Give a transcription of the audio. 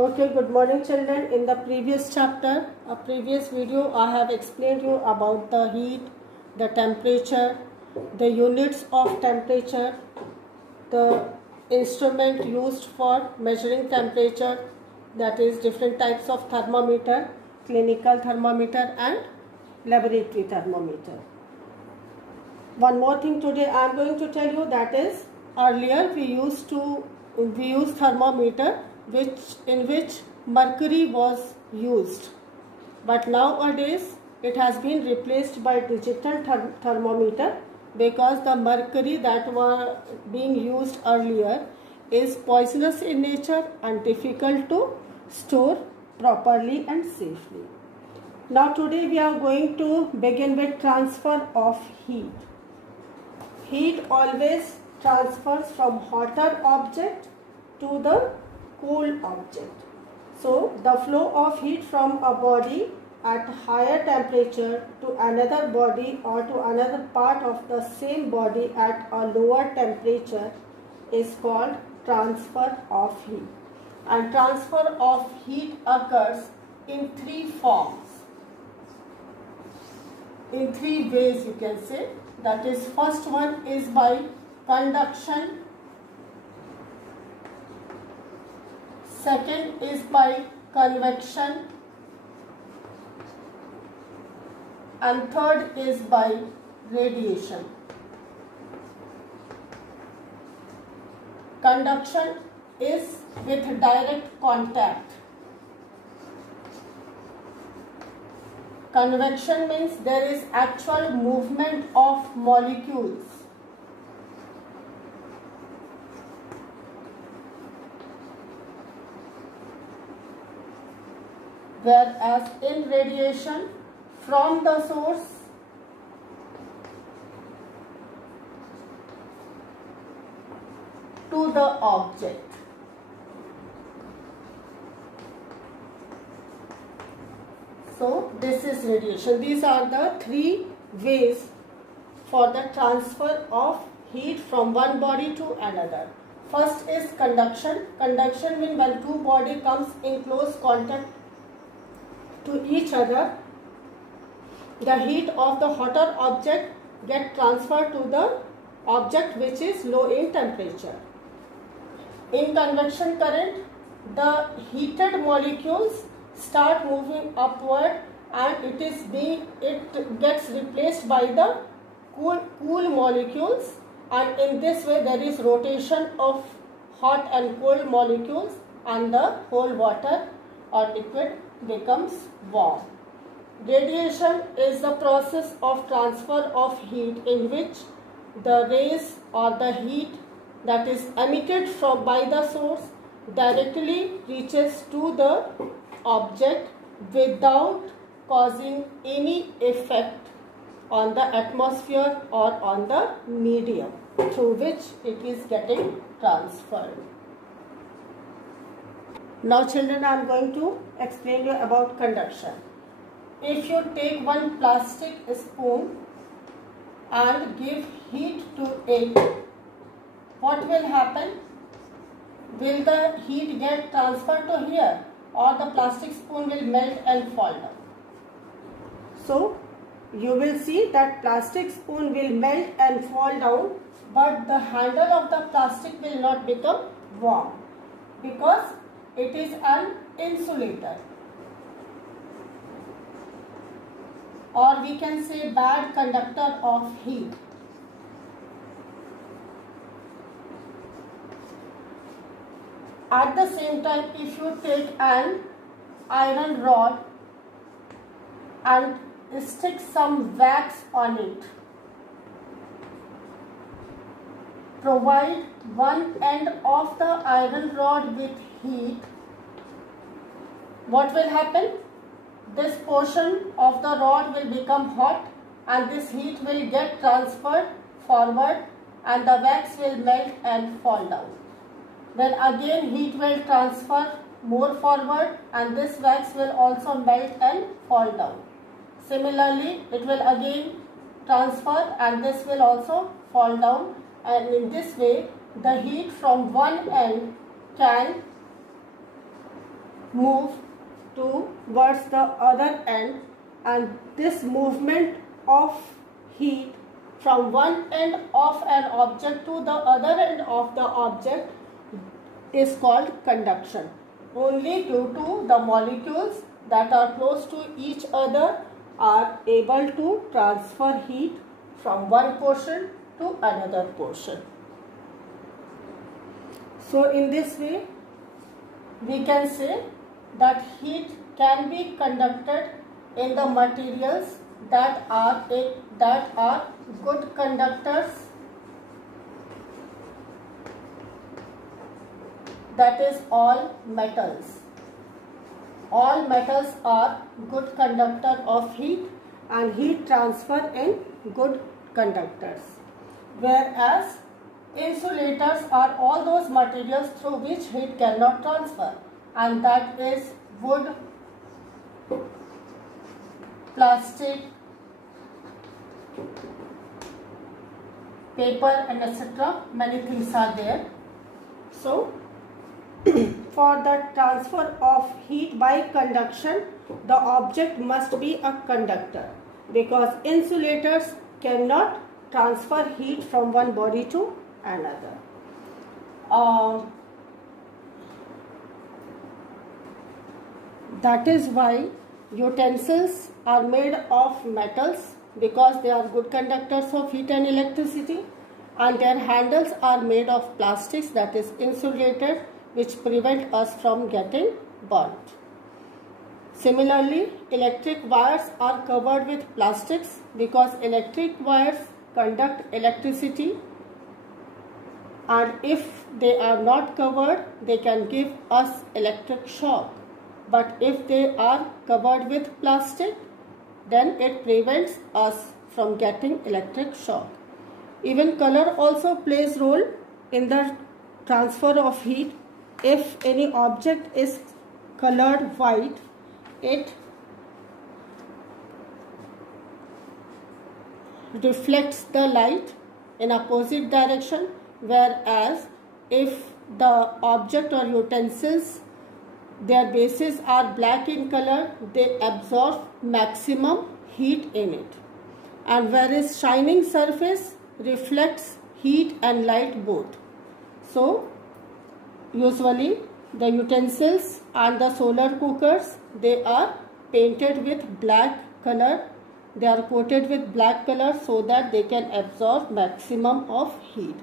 Okay, good morning children. In the previous chapter, a previous video, I have explained you about the heat, the temperature, the units of temperature, the instrument used for measuring temperature, that is different types of thermometer, clinical thermometer and laboratory thermometer. One more thing today I am going to tell you, that is earlier we used thermometer in which mercury was used, but nowadays it has been replaced by digital thermometer because the mercury that were being used earlier is poisonous in nature and difficult to store properly and safely. Now today we are going to begin with transfer of heat. Heat always transfers from hotter object to the cool object. So the flow of heat from a body at higher temperature to another body or to another part of the same body at a lower temperature is called transfer of heat. And transfer of heat occurs in three forms, in three ways you can say. That is, first one is by conduction, second is by convection, and third is by radiation. Conduction is with direct contact. Convection means there is actual movement of molecules. Whereas in radiation, from the source to the object. So this is radiation. These are the three ways for the transfer of heat from one body to another. First is conduction. Conduction means when two bodies comes in close contact to each other, the heat of the hotter object get transferred to the object which is low in temperature. In convection current, the heated molecules start moving upward and it gets replaced by the cool molecules, and in this way there is rotation of hot and cold molecules and the whole water or liquid becomes warm. Radiation is the process of transfer of heat in which the rays or the heat that is emitted by the source directly reaches to the object without causing any effect on the atmosphere or on the medium through which it is getting transferred. Now children, I am going to explain you about conduction. If you take one plastic spoon and give heat to it, what will happen? Will the heat get transferred to here, or the plastic spoon will melt and fall down? So you will see that plastic spoon will melt and fall down, but the handle of the plastic will not become warm because it is an insulator, or we can say bad conductor of heat. At the same time, if you take an iron rod and stick some wax on it, provide one end of the iron rod with heat, what will happen? This portion of the rod will become hot and this heat will get transferred forward and the wax will melt and fall down. Then again heat will transfer more forward and this wax will also melt and fall down. Similarly, it will again transfer and this will also fall down, and in this way the heat from one end can move towards the other end, and this movement of heat from one end of an object to the other end of the object is called conduction. Only due to the molecules that are close to each other are able to transfer heat from one portion to another portion. So in this way we can say that heat can be conducted in the materials that are good conductors, that is all metals. All metals are good conductor of heat and heat transfer in good conductors, whereas insulators are all those materials through which heat cannot transfer, and that is wood, plastic, paper, and etc. Many things are there. So for the transfer of heat by conduction, the object must be a conductor, because insulators cannot transfer heat from one body to another. That is why utensils are made of metals, because they are good conductors of heat and electricity, and their handles are made of plastics, that is insulated, which prevent us from getting burnt. Similarly, electric wires are covered with plastics because electric wires conduct electricity, and if they are not covered, they can give us electric shock. But if they are covered with plastic, then it prevents us from getting electric shock. Even color also plays role in the transfer of heat. If any object is colored white, it reflects the light in opposite direction, whereas if the object or utensils, their bases are black in color, they absorb maximum heat in it, and whereas shining surface reflects heat and light both. So usually the utensils and the solar cookers, they are painted with black color, they are coated with black color so that they can absorb maximum of heat.